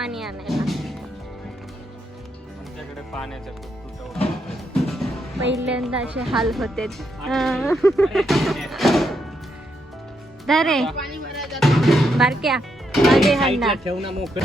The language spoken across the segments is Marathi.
पाणी आणायला. पहिल्यांदा असे हाल होते. धरे. बारक्या. ठेवणार मोकळ.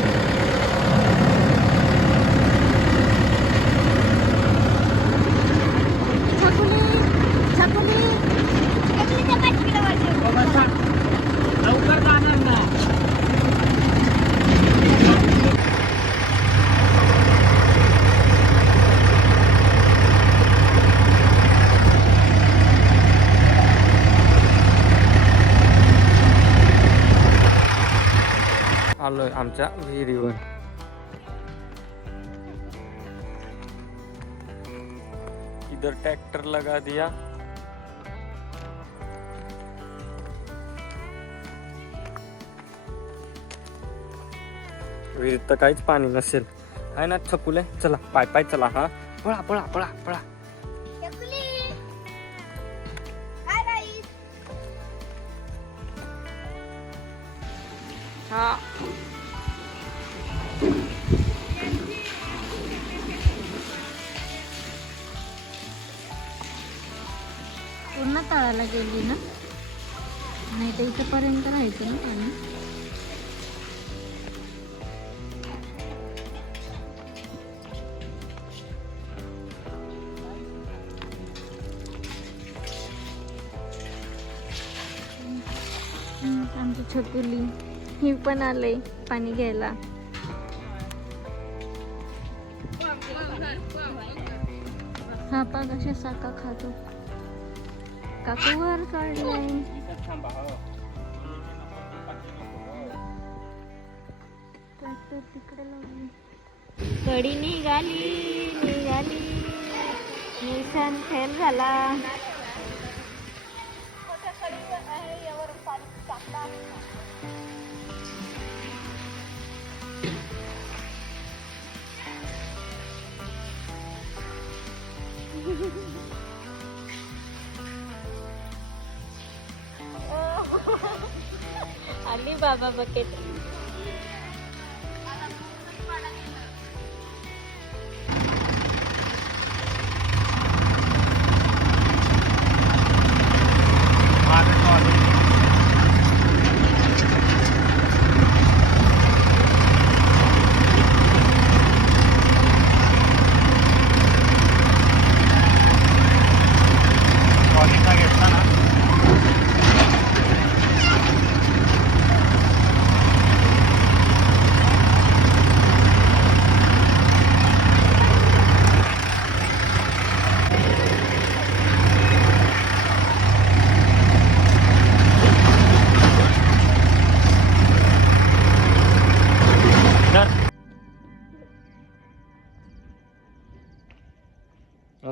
आलोय आमच्या विहिरीवर इधर ट्रॅक्टर लगा दिया। विहिरीत तर काहीच पाणी नसेल. आहे ना छपुले. चला पाय पाय चला हा. पळा पळा पळा पळा. हा। पूर्ण तळाला गेली ना? नाही तर इथंपर्यंत राहायचं ना पाणी हम्म, आमची छोटुली ही पण आले पाणी घ्यायला. हा पा कशा साका खातो. काकू वर काढलाय तिकडे लावली कडी निघाली निघाली. निशान फेल झाला. बाबा बकेट.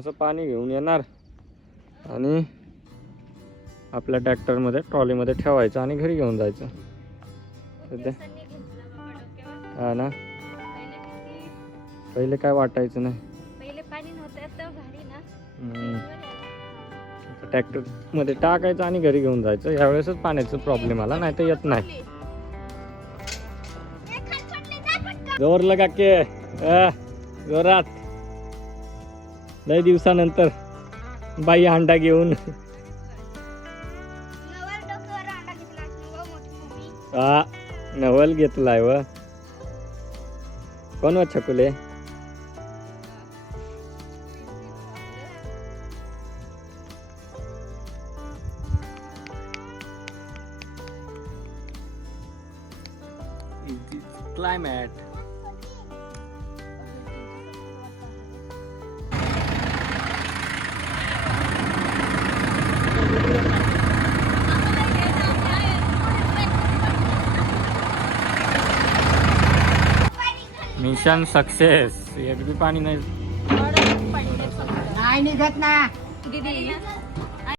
असं पाणी घेऊन येणार. आणि आपल्या ट्रॅक्टरमध्ये ट्रॉलीमध्ये ठेवायचं आणि घरी घेऊन जायचं. सध्या. हा ना? पहिले काय वाटायचं नाही. पहिले पाणी नव्हतं तर घरी ना. ट्रॅक्टरमध्ये टाकायचं आणि घरी घेऊन जायचं. यावेळेसच पाण्याचा प्रॉब्लेम आला नाही. तर येत नाही जोर लगा के अ, जोरात. लय दिवसानंतर बाई अंडा घेऊन. हा नवल घेतलाय व. कोण व छकुले? Climate. मिशन सक्सेस एक बी पाणी नाही नाही निघत ना. दीदी